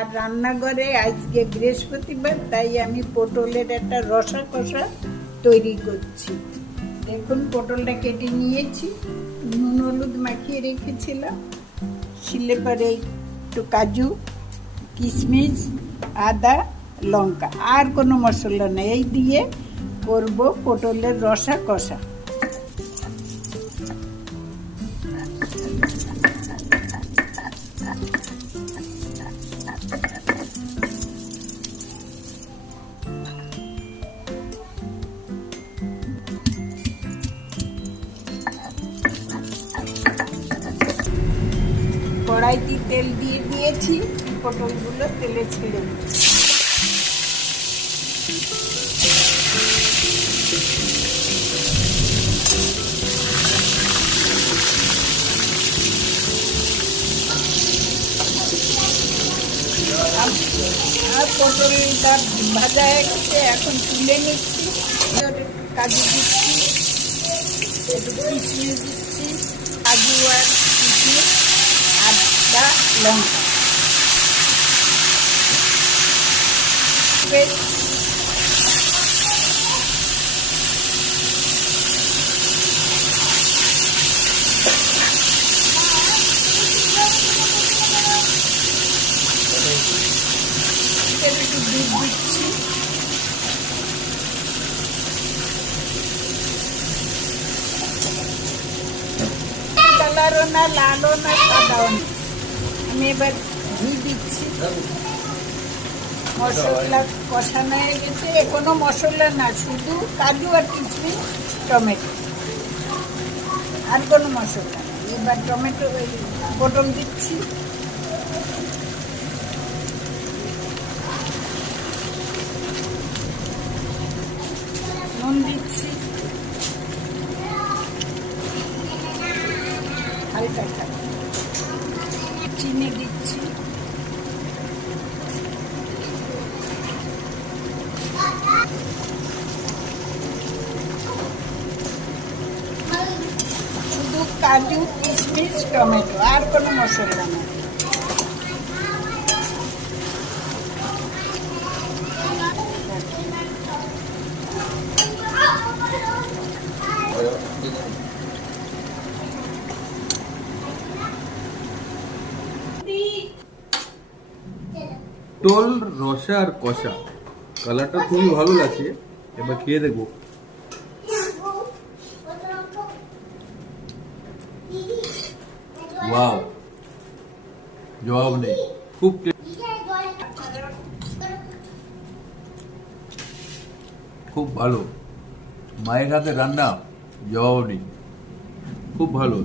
আর রান্নাঘরে আজকে বৃহস্পতিবার, তাই আমি পটলের একটা রসা কষা তৈরি করছি। দেখুন, পটলটা কেটে নিয়েছি, নুন হলুদ মাখিয়ে রেখেছিলাম। শিলে পরে একটু কাজু, কিশমিশ, আদা, লঙ্কা, আর কোনো মশলা নেই। এই দিয়ে করব পটলের রসা কষা। কড়াইতে তেল দিয়ে দিয়েছি, পটলগুলো তেলে ছেড়ে দিচ্ছি। আর পটলটা ভাজা হয়ে গেছে, এখন তুলে নিচ্ছি। কাজু দিচ্ছি, একটু কিশমিশ দিচ্ছি, কাজু আর কিশমিশ, আদা, লঙ্কা একটু দুধ দিচ্ছি। কালারও না, লালও না, সাদাও না। আমি এবার ঘি দিচ্ছি। মশলা কষানো হয়ে গেছে, কোনো মশলা না, শুধু কাজু আর কিশমিশ, টমেটো, আর কোনো মশলা না। এবার টমেটো পটল দিচ্ছি। নুন দিচ্ছি হালকা, চিনি দিচ্ছি, শুধু কাজু, কিশমিশ, টমেটো, আর কোনো মশলা না। পটল রসা আর কষা, কালারটা খুবই ভালো লাগছে। এবার খেয়ে দেখবো। ওয়াও, জবাব নেই। খুব ভালো, মায়ের হাতে রান্না, জবাব নেই, খুব ভালো।